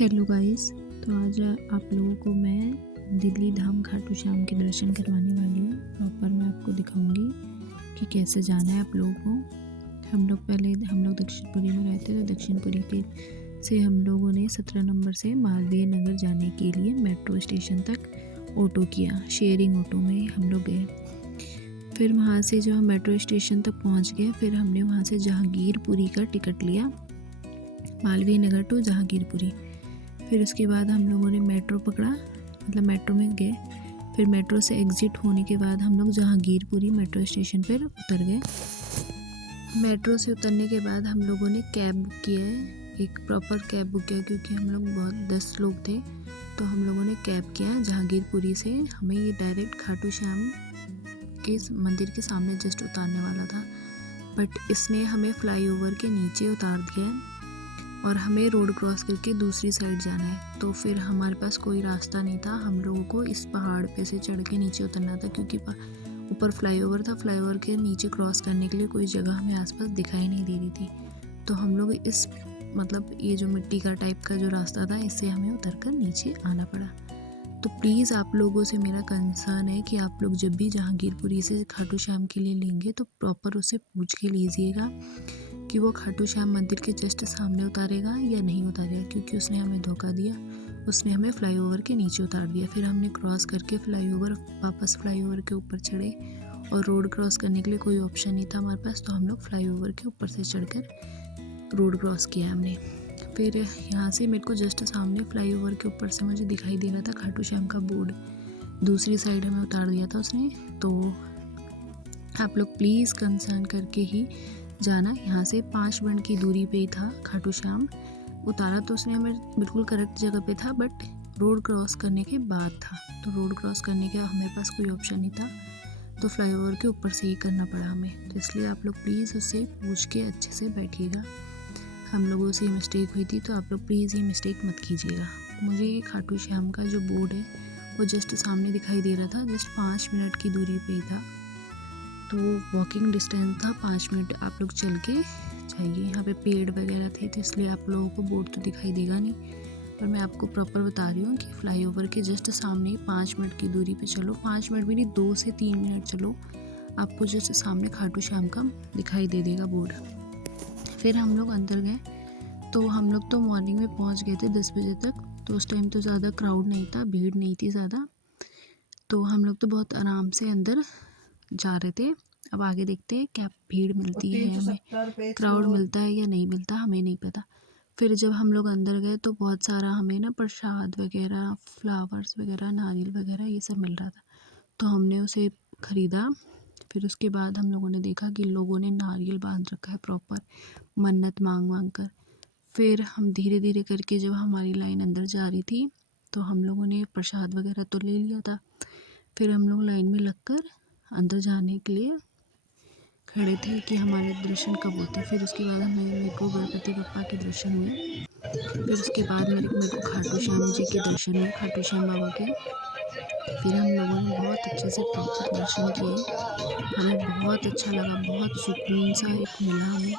Hello guys. तो आज आप लोगों को मैं दिल्ली धाम खाटू श्याम के दर्शन करवाने वाली हूँ। प्रॉपर मैं आपको दिखाऊंगी कि कैसे जाना है आप लोगों को। हम लोग दक्षिणपुरी में रहते थे। दक्षिणपुरी के से हम लोगों ने 17 नंबर से मालवीय नगर जाने के लिए मेट्रो स्टेशन तक ऑटो किया। शेयरिंग ऑटो में हम लोग गए। फिर वहाँ से जब हम मेट्रो स्टेशन तक पहुँच गए, फिर हमने वहाँ से जहांगीरपुरी का टिकट लिया, मालवीय नगर टू जहांगीरपुरी। फिर उसके बाद हम लोगों ने मेट्रो पकड़ा, मतलब मेट्रो में गए। फिर मेट्रो से एग्ज़िट होने के बाद हम लोग जहांगीरपुरी मेट्रो स्टेशन पर उतर गए। मेट्रो से उतरने के बाद हम लोगों ने कैब बुक किया है, एक प्रॉपर कैब बुक किया, क्योंकि हम लोग 10 लोग थे। तो हम लोगों ने कैब किया जहांगीरपुरी से। हमें ये डायरेक्ट खाटू श्याम के मंदिर के सामने जस्ट उतारने वाला था, बट इसने हमें फ्लाईओवर के नीचे उतार दिया है और हमें रोड क्रॉस करके दूसरी साइड जाना है। तो फिर हमारे पास कोई रास्ता नहीं था, हम लोगों को इस पहाड़ पे से चढ़ के नीचे उतरना था, क्योंकि ऊपर फ्लाईओवर था। फ्लाईओवर के नीचे क्रॉस करने के लिए कोई जगह हमें आसपास दिखाई नहीं दे रही थी। तो हम लोग इस ये जो मिट्टी का टाइप का जो रास्ता था, इससे हमें उतर कर नीचे आना पड़ा। तो प्लीज़ आप लोगों से मेरा कंसर्न है कि आप लोग जब भी जहांगीरपुरी से खाटू श्याम के लिए लेंगे तो प्रॉपर उससे पूछ के लीजिएगा कि वो खाटू श्याम मंदिर के जस्ट सामने उतारेगा या नहीं उतारेगा, क्योंकि उसने हमें धोखा दिया। उसने हमें फ्लाईओवर के नीचे उतार दिया। फिर हमने क्रॉस करके वापस फ्लाईओवर के ऊपर चढ़े, और रोड क्रॉस करने के लिए कोई ऑप्शन नहीं था हमारे पास। तो हम लोग फ्लाईओवर के ऊपर से चढ़कर रोड क्रॉस किया हमने। फिर यहाँ से मेरे को जस्ट सामने फ्लाईओवर के ऊपर से मुझे दिखाई दे रहा था खाटू श्याम का बोर्ड। दूसरी साइड हमें उतार दिया था उसने। तो आप लोग प्लीज़ कंसर्न करके ही जाना। यहाँ से 5 मिनट की दूरी पे ही था खाटू श्याम। उतारा तो उसने हमें बिल्कुल करेक्ट जगह पे था, बट रोड क्रॉस करने के बाद था। तो रोड क्रॉस करने का हमारे पास कोई ऑप्शन नहीं था, तो फ्लाईओवर के ऊपर से ही करना पड़ा हमें। तो इसलिए आप लोग प्लीज़ उससे पूछ के अच्छे से बैठिएगा। हम लोगों से मिस्टेक हुई थी, तो आप लोग प्लीज़ ये मिस्टेक मत कीजिएगा। मुझे ये खाटू श्याम का जो बोर्ड है वो जस्ट सामने दिखाई दे रहा था, जस्ट 5 मिनट की दूरी पे ही था। तो वॉकिंग डिस्टेंस था 5 मिनट, आप लोग चल के जाइए। यहाँ पे पेड़ वगैरह थे, तो इसलिए आप लोगों को बोर्ड तो दिखाई देगा नहीं, पर मैं आपको प्रॉपर बता रही हूँ कि फ्लाईओवर के जस्ट सामने 5 मिनट की दूरी पे चलो। 5 मिनट भी नहीं, 2 से 3 मिनट चलो, आपको जस्ट सामने खाटू श्याम का दिखाई दे देगा बोर्ड। फिर हम लोग अंदर गए। तो हम लोग तो मॉर्निंग में पहुँच गए थे 10 बजे तक। तो उस टाइम तो ज़्यादा क्राउड नहीं था, भीड़ नहीं थी ज़्यादा। तो हम लोग तो बहुत आराम से अंदर जा रहे थे। अब आगे देखते हैं क्या भीड़ मिलती है हमें, क्राउड मिलता है या नहीं मिलता, हमें नहीं पता। फिर जब हम लोग अंदर गए तो बहुत सारा हमें ना प्रसाद वगैरह, फ्लावर्स वगैरह, नारियल वगैरह ये सब मिल रहा था। तो हमने उसे ख़रीदा। फिर उसके बाद हम लोगों ने देखा कि लोगों ने नारियल बांध रखा है प्रॉपर, मन्नत मांग मांग कर। फिर हम धीरे धीरे करके जब हमारी लाइन अंदर जा रही थी, तो हम लोगों ने प्रसाद वगैरह तो ले लिया था। फिर हम लोग लाइन में लगकर अंदर जाने के लिए खड़े थे कि हमारे दर्शन कब होते। फिर उसके बाद मेरे को गणपति बप्पा के दर्शन हुए। फिर उसके बाद मेरे को खाटू श्याम जी के दर्शन हुए, खाटू श्याम बाबा के। फिर हम लोगों ने बहुत अच्छे से प्रॉपर दर्शन किए। हमें बहुत अच्छा लगा, बहुत सुकून सा एक मिला हमें।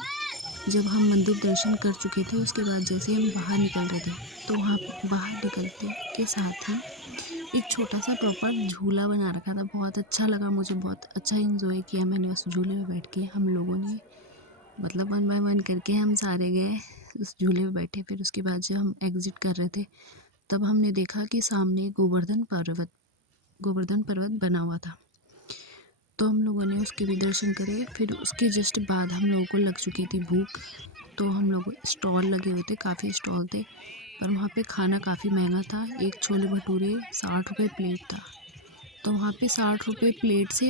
जब हम मंदिर दर्शन कर चुके थे, उसके बाद जैसे हम बाहर निकल रहे थे, तो वहाँ बाहर निकलते के साथ ही एक छोटा सा प्रॉपर झूला बना रखा था। बहुत अच्छा लगा मुझे, बहुत अच्छा एंजॉय किया मैंने उस झूले में बैठ के। हम लोगों ने मतलब 1 बाय 1 करके हम सारे गए उस झूले में बैठे। फिर उसके बाद जब हम एग्ज़िट कर रहे थे, तब हमने देखा कि सामने गोवर्धन पर्वत बना हुआ था। तो हम लोगों ने उसके भी दर्शन करे। फिर उसके जस्ट बाद हम लोगों को लग चुकी थी भूख। तो हम लोग स्टॉल लगे हुए थे, काफ़ी स्टॉल थे, पर वहाँ पे खाना काफ़ी महंगा था। एक छोले भटूरे 60 रुपये प्लेट था। तो वहाँ पे 60 रुपये प्लेट से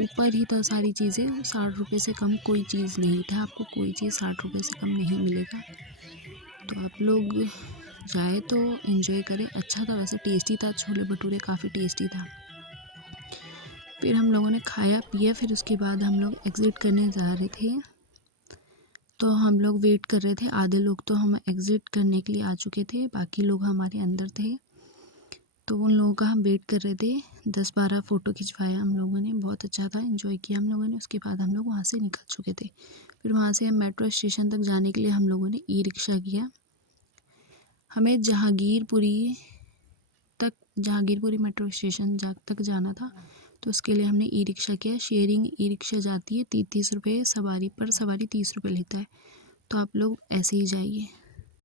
ऊपर ही था सारी चीज़ें। 60 रुपये से कम कोई चीज़ नहीं था, आपको कोई चीज़ 60 रुपये से कम नहीं मिलेगा। तो आप लोग जाए तो एंजॉय करें। अच्छा था, वैसे टेस्टी था, छोले भटूरे काफ़ी टेस्टी था। फिर हम लोगों ने खाया पिया। फिर उसके बाद हम लोग एग्ज़िट करने जा रहे थे। तो हम लोग वेट कर रहे थे, आधे लोग तो हम एग्ज़िट करने के लिए आ चुके थे, बाकी लोग हमारे अंदर थे। तो उन लोगों का हम वेट कर रहे थे। 10-12 फ़ोटो खिंचवाया हम लोगों ने, बहुत अच्छा था, एंजॉय किया हम लोगों ने। उसके बाद हम लोग वहाँ से निकल चुके थे। फिर वहाँ से हम मेट्रो स्टेशन तक जाने के लिए हम लोगों ने ई रिक्शा किया। हमें जहांगीरपुरी मेट्रो स्टेशन तक जाना था, तो उसके लिए हमने ई रिक्शा किया। शेयरिंग ई रिक्शा जाती है 30-30 रुपये सवारी पर, सवारी 30 रुपये लेता है। तो आप लोग ऐसे ही जाइए।